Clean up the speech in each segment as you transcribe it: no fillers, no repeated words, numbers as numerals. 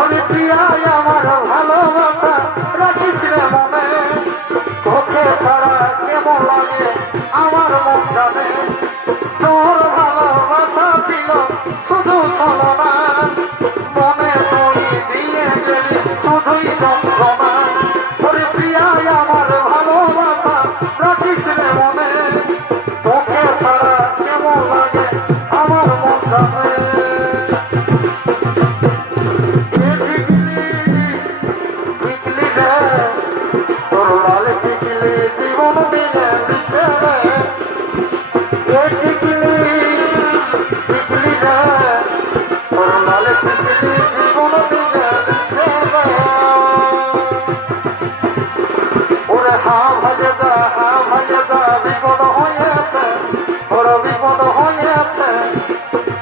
ওরে প্রিয়াই আমার ভালোবাসা রাখিস রে মনে, তোকে ছাড়া কেমন লাগে আমার মন জানে। তোর ভালোবাসা ছিল শুধু ছলনা, মনে তুই দিয়ে গেলি শুধুই যন্ত্রণা। ওরে প্রিয়াই আমার ভালোবাসা রাখিস রে মনে, তোকে ছাড়া কেমন লাগে আমার মন জানে। তোর লাল টিকলি জীবন দিলে দিচ্ছে রে, এ টিকলি টিকলি রে, তোর লাল টিকলি জীবন দিলে দিচ্ছে রে। ওরে হা ভাইয়ে যা বিপদ হয়েছে, তোর বিপদ হয়েছে,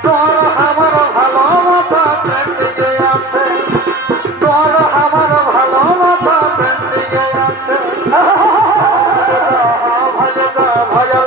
তোর আমার ভালোবাসা পেন্ডিংয়ে আছে, তোর আমার ভালোবাসা পেন্ডিংয়ে আছে। ভাইয়ে যা ভাইয়া